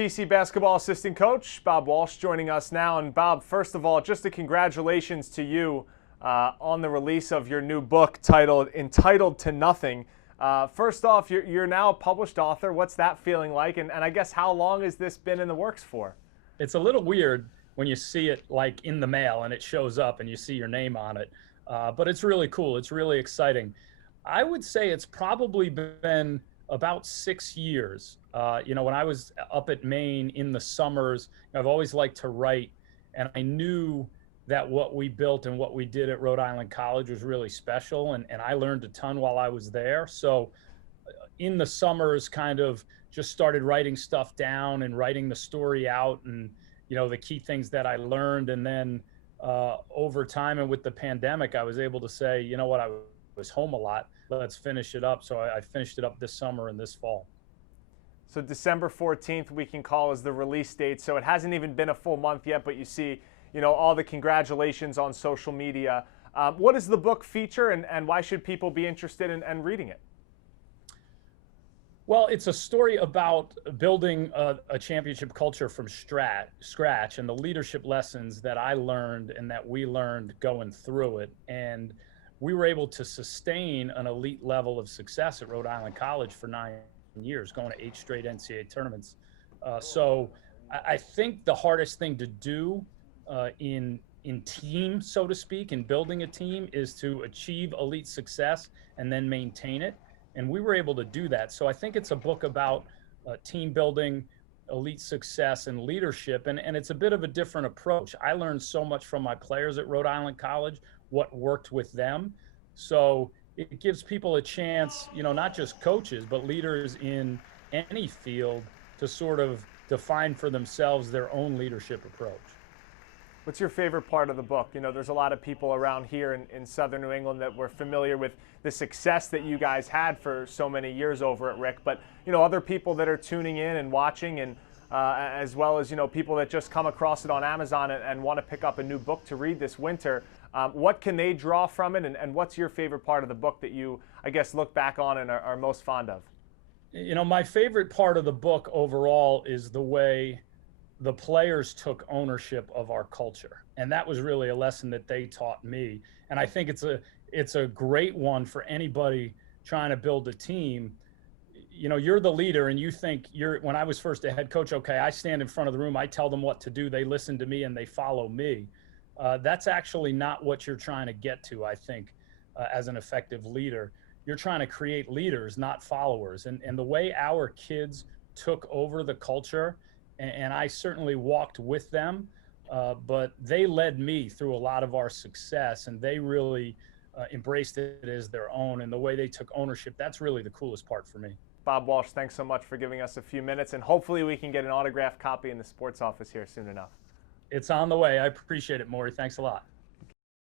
PC basketball assistant coach Bob Walsh joining us now. And Bob, first of all, just a congratulations to you on the release of your new book titled Entitled to Nothing. First off, you're now a published author. What's that feeling like? And I guess how long has this been in the works for? It's a little weird when you see it like in the mail and it shows up and you see your name on it. But it's really cool. It's really exciting. I would say it's probably been about 6 years. When I was up at Maine in the summers, I've always liked to write, and I knew that what we built and what we did at Rhode Island College was really special, and I learned a ton while I was there. So in the summers, kind of just started writing stuff down and writing the story out, and the key things that I learned. And then over time and with the pandemic, I was able to say, you know what, I was home a lot. Let's finish it up. So I finished it up this summer and this fall. So December 14th we can call as the release date. So it hasn't even been a full month yet, but you see, all the congratulations on social media. What does the book feature, and why should people be interested in reading it? Well, it's a story about building a championship culture from scratch and the leadership lessons that I learned and that we learned going through it. And we were able to sustain an elite level of success at Rhode Island College for 9 years, going to 8 straight NCAA tournaments. So I think the hardest thing to do in team, so to speak, in building a team is to achieve elite success and then maintain it. And we were able to do that. So I think it's a book about team building, elite success, and leadership. And it's a bit of a different approach. I learned so much from my players at Rhode Island College, what worked with them. So it gives people a chance, not just coaches, but leaders in any field to sort of define for themselves their own leadership approach. What's your favorite part of the book? There's a lot of people around here in southern New England that were familiar with the success that you guys had for so many years over at Rick, but other people that are tuning in and watching, and as well as people that just come across it on Amazon and want to pick up a new book to read this winter. What can they draw from it, and what's your favorite part of the book that you, I guess, look back on and are most fond of? My favorite part of the book overall is the way the players took ownership of our culture. And that was really a lesson that they taught me. And I think it's a great one for anybody trying to build a team. You're the leader, and you think when I was first a head coach, okay, I stand in front of the room, I tell them what to do, they listen to me and they follow me. That's actually not what you're trying to get to, I think, as an effective leader. You're trying to create leaders, not followers. And the way our kids took over the culture, and I certainly walked with them, but they led me through a lot of our success, and they really embraced it as their own. And the way they took ownership, that's really the coolest part for me. Bob Walsh, thanks so much for giving us a few minutes, and hopefully we can get an autographed copy in the sports office here soon enough. It's on the way. I appreciate it, Maury. Thanks a lot.